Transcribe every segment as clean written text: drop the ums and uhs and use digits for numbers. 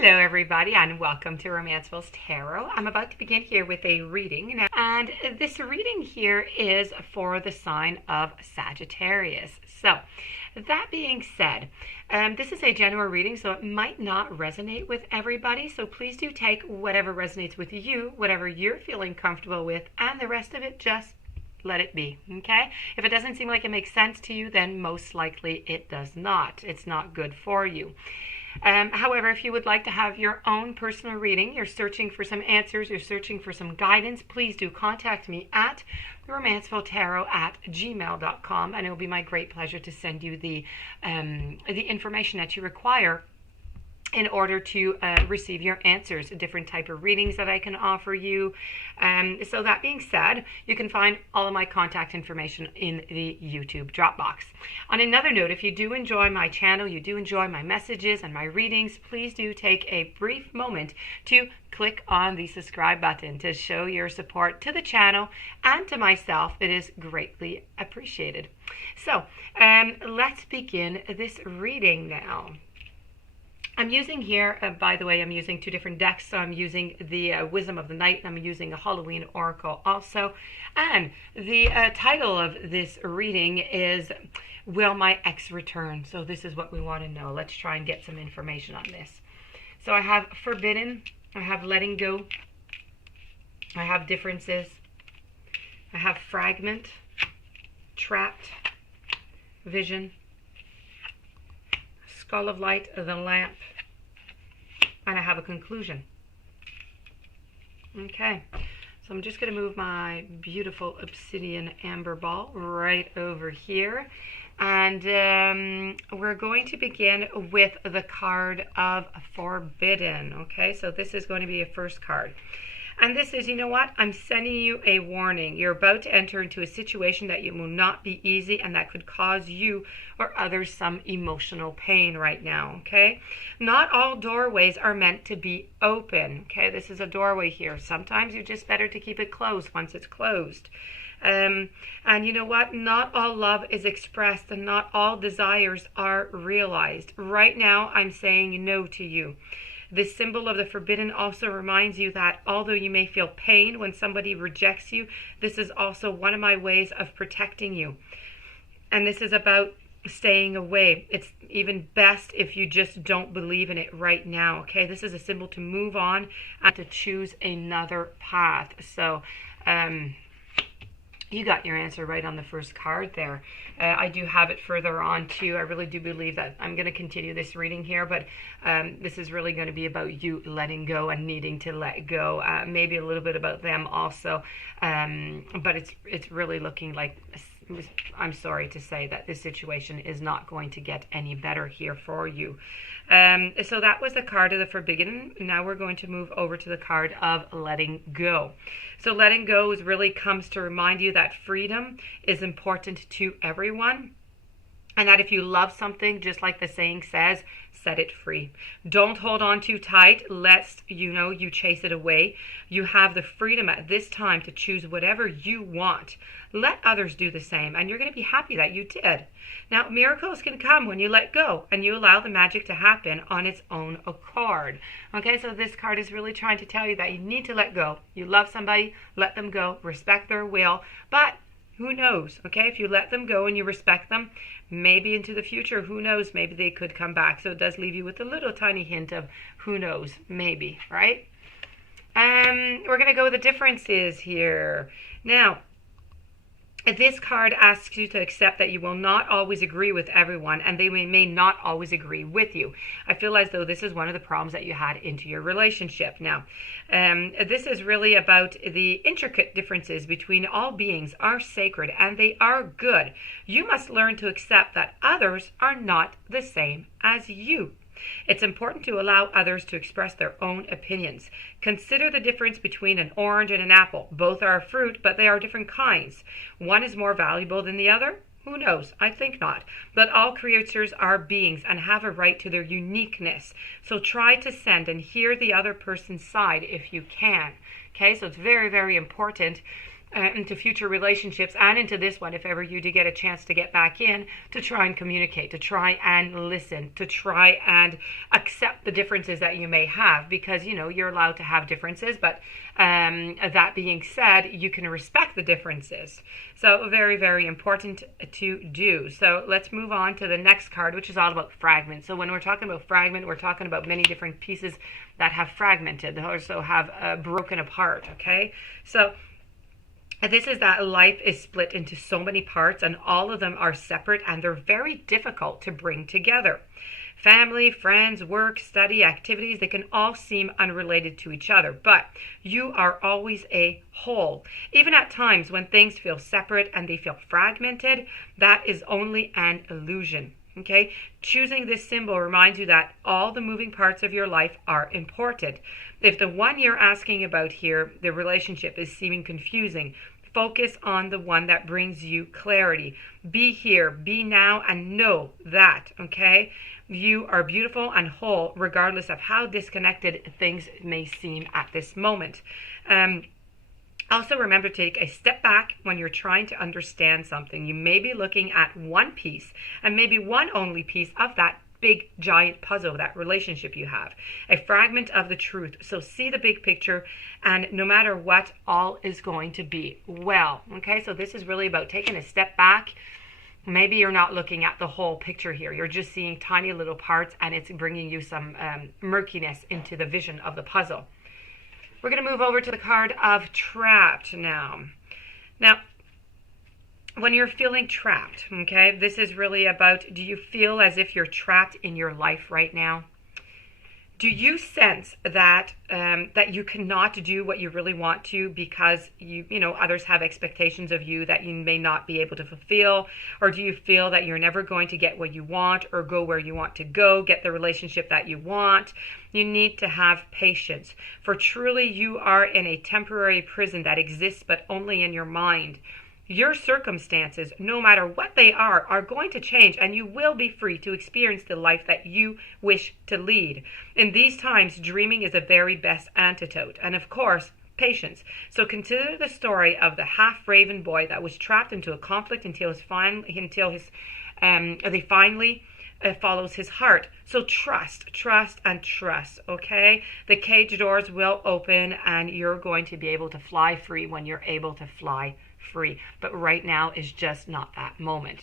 Hello everybody and welcome to Romancefull's Tarot. I'm about to begin here with a reading now, and this reading here is for the sign of Sagittarius. So that being said, this is a general reading, so it might not resonate with everybody, so please do take whatever resonates with you, whatever you're feeling comfortable with, and the rest of it just let it be, okay? If it doesn't seem like it makes sense to you, then most likely it does not. It's not good for you. However, if you would like to have your own personal reading, you're searching for some answers, you're searching for some guidance, please do contact me at romancefulltarot@gmail.com, and it will be my great pleasure to send you the information that you require in order to receive your answers, different type of readings that I can offer you. So that being said, you can find all of my contact information in the YouTube Dropbox. On another note, if you do enjoy my channel, you do enjoy my messages and my readings, please do take a brief moment to click on the subscribe button to show your support to the channel and to myself. It is greatly appreciated. So let's begin this reading now. I'm using here, by the way, I'm using two different decks. So I'm using the Wisdom of the Night, and I'm using a Halloween Oracle also. And the title of this reading is, Will My Ex Return? So this is what we want to know. Let's try and get some information on this. So I have Forbidden, I have Letting Go, I have Differences, I have Fragment, Trapped, Vision, Skull of Light, the Lamp, and I have a conclusion. Okay, so I'm just going to move my beautiful obsidian amber ball right over here, and we're going to begin with the card of Forbidden. Okay, so this is going to be a first card. And this is, you know what? I'm sending you a warning. You're about to enter into a situation that will not be easy and that could cause you or others some emotional pain right now, okay? Not all doorways are meant to be open, okay? This is a doorway here. Sometimes you're just better to keep it closed once it's closed. And you know what? Not all love is expressed and not all desires are realized. Right now, I'm saying no to you. This symbol of the forbidden also reminds you that although you may feel pain when somebody rejects you, this is also one of my ways of protecting you. And this is about staying away. It's even best if you just don't believe in it right now, okay? This is a symbol to move on and to choose another path. So, you got your answer right on the first card there. I do have it further on too. I really do believe that I'm going to continue this reading here, but this is really going to be about you letting go and needing to let go. Maybe a little bit about them also, but it's really looking like, I'm sorry to say that this situation is not going to get any better here for you. So that was the card of the Forbidden. Now we're going to move over to the card of Letting Go. So letting go really comes to remind you that freedom is important to everyone, and that if you love something, just like the saying says, set it free. Don't hold on too tight lest you chase it away. You have the freedom at this time to choose whatever you want. Let others do the same, and you're going to be happy that you did. Now, miracles can come when you let go and you allow the magic to happen on its own accord. Okay, so this card is really trying to tell you that you need to let go. You love somebody, let them go, respect their will, but who knows, okay? If you let them go and you respect them, maybe into the future, who knows, maybe they could come back. So it does leave you with a little tiny hint of who knows, maybe, right? We're going to go with the differences here. Now, this card asks you to accept that you will not always agree with everyone, and they may not always agree with you. I feel as though this is one of the problems that you had into your relationship. Now, this is really about the intricate differences between all beings are sacred and they are good. You must learn to accept that others are not the same as you. It's important to allow others to express their own opinions. Consider the difference between an orange and an apple. Both are a fruit, but they are different kinds. One is more valuable than the other? Who knows? I think not. But all creatures are beings and have a right to their uniqueness. So try to send and hear the other person's side if you can. Okay, so it's very, very important into future relationships and into this one, if ever you do get a chance to get back in, to try and communicate, to try and listen, to try and accept the differences that you may have, because, you know, you're allowed to have differences, but that being said, you can respect the differences. So very, very important to do. So let's move on to the next card, which is all about fragment. So when we're talking about fragment, we're talking about many different pieces that have fragmented, also have broken apart, okay? So this is that life is split into so many parts, and all of them are separate, and they're very difficult to bring together. Family, friends, work, study, activities, they can all seem unrelated to each other, but you are always a whole. Even at times when things feel separate and they feel fragmented, that is only an illusion. Okay, choosing this symbol reminds you that all the moving parts of your life are important. If the one you're asking about here, the relationship, is seeming confusing, focus on the one that brings you clarity. Be here, be now, and know that, okay, you are beautiful and whole regardless of how disconnected things may seem at this moment. Also, remember to take a step back when you're trying to understand something. You may be looking at one piece, and maybe one only piece of that big giant puzzle, that relationship you have, a fragment of the truth. So see the big picture, and no matter what, all is going to be well. Okay, so this is really about taking a step back. Maybe you're not looking at the whole picture here. You're just seeing tiny little parts, and it's bringing you some murkiness into the vision of the puzzle. We're going to move over to the card of trapped now. Now, when you're feeling trapped, okay, this is really about, do you feel as if you're trapped in your life right now? Do you sense that that you cannot do what you really want to because you know others have expectations of you that you may not be able to fulfill? Or do you feel that you're never going to get what you want or go where you want to go, get the relationship that you want? You need to have patience, for truly you are in a temporary prison that exists but only in your mind. Your circumstances, no matter what they are going to change, and you will be free to experience the life that you wish to lead. In these times, dreaming is the very best antidote. And of course, patience. So consider the story of the half-raven boy that was trapped into a conflict until he finally follows his heart. So trust, okay? The cage doors will open, and you're going to be able to fly free when you're able to fly free. But right now is just not that moment.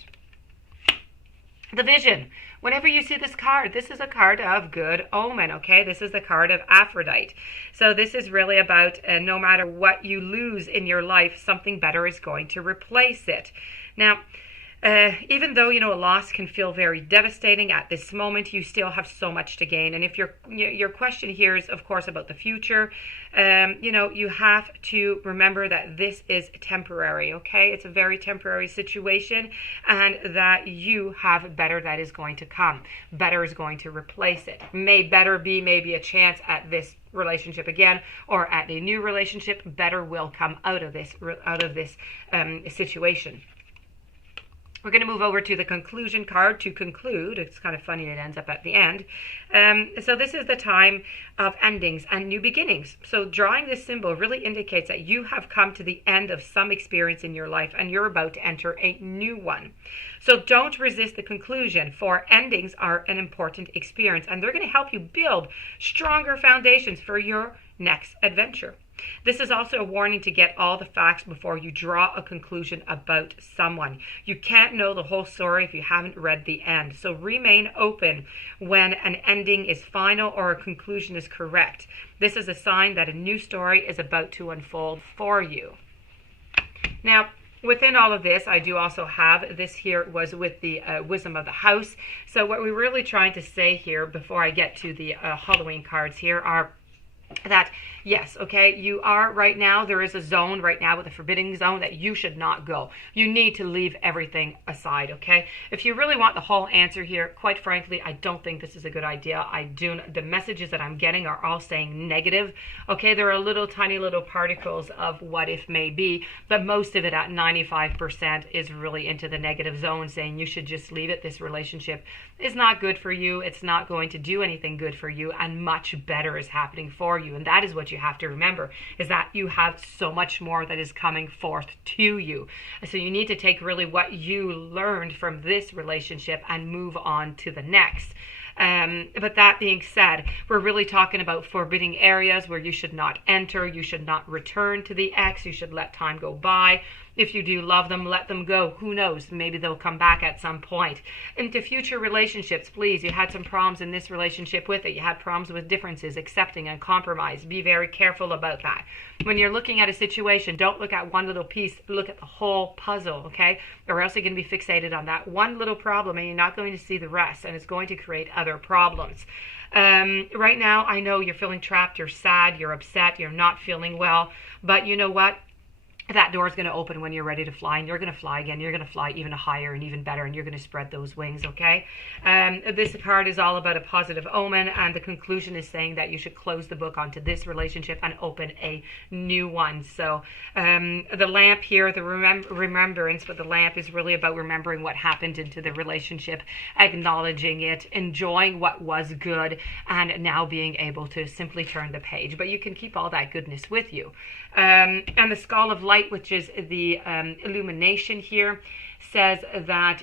The vision. Whenever you see this card, this is a card of good omen, okay? This is the card of Aphrodite. So this is really about no matter what you lose in your life, something better is going to replace it. Now, even though, you know, a loss can feel very devastating at this moment, you still have so much to gain. And if your question here is, of course, about the future, you know, you have to remember that this is temporary, okay? It's a very temporary situation, and that you have better that is going to come. Better is going to replace it. May better be maybe a chance at this relationship again, or at a new relationship. Better will come out of this situation. We're going to move over to the conclusion card to conclude. It's kind of funny it ends up at the end. So this is the time of endings and new beginnings. So drawing this symbol really indicates that you have come to the end of some experience in your life, and you're about to enter a new one. So don't resist the conclusion, for endings are an important experience, and they're going to help you build stronger foundations for your next adventure. This is also a warning to get all the facts before you draw a conclusion about someone. You can't know the whole story if you haven't read the end. So remain open when an ending is final or a conclusion is correct. This is a sign that a new story is about to unfold for you. Now, within all of this, I do also have this here was with the wisdom of the house. So what we're really trying to say here before I get to the Halloween cards here are that, yes, okay, you are right now, there is a zone right now with a forbidding zone that you should not go. You need to leave everything aside, okay? If you really want the whole answer here, quite frankly, I don't think this is a good idea. The messages that I'm getting are all saying negative, okay? There are little tiny little particles of what if maybe, but most of it at 95% is really into the negative zone, saying you should just leave it. This relationship is not good for you. It's not going to do anything good for you, and much better is happening for you. And that is what you have to remember, is that you have so much more that is coming forth to you. So you need to take really what you learned from this relationship and move on to the next. But that being said, we're really talking about forbidding areas where you should not enter, you should not return to the ex, you should let time go by. If you do love them, let them go. Who knows? Maybe they'll come back at some point. Into future relationships, please. You had some problems in this relationship with it. You had problems with differences, accepting and compromise. Be very careful about that. When you're looking at a situation, don't look at one little piece. Look at the whole puzzle, okay? Or else you're going to be fixated on that one little problem and you're not going to see the rest, and it's going to create other problems. Right now, I know you're feeling trapped, you're sad, you're upset, you're not feeling well, but you know what? That door is going to open when you're ready to fly, and you're going to fly again. You're going to fly even higher and even better, and you're going to spread those wings, okay? This card is all about a positive omen, and the conclusion is saying that you should close the book onto this relationship and open a new one. So the lamp here, the remembrance, but the lamp is really about remembering what happened into the relationship, acknowledging it, enjoying what was good, and now being able to simply turn the page. But you can keep all that goodness with you. And the skull of light, which is the illumination here, says that,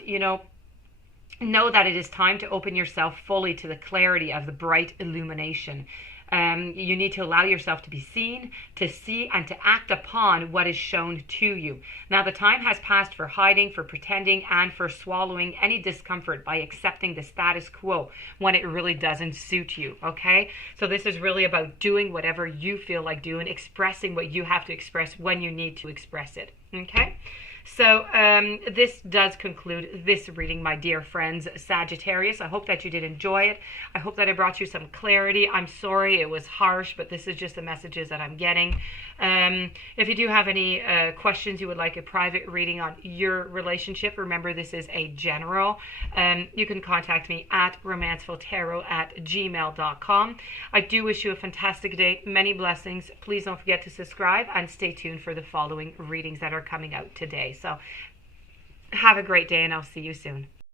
know that it is time to open yourself fully to the clarity of the bright illumination. You need to allow yourself to be seen, to see, and to act upon what is shown to you. Now, the time has passed for hiding, for pretending, and for swallowing any discomfort by accepting the status quo when it really doesn't suit you, okay? So this is really about doing whatever you feel like doing, expressing what you have to express when you need to express it, okay? So this does conclude this reading, my dear friends, Sagittarius. I hope that you did enjoy it. I hope that I brought you some clarity. I'm sorry it was harsh, but this is just the messages that I'm getting. If you do have any questions, you would like a private reading on your relationship, remember this is a general. You can contact me at romancefulltarot@gmail.com. I do wish you a fantastic day. Many blessings. Please don't forget to subscribe and stay tuned for the following readings that are coming out today. So have a great day, and I'll see you soon.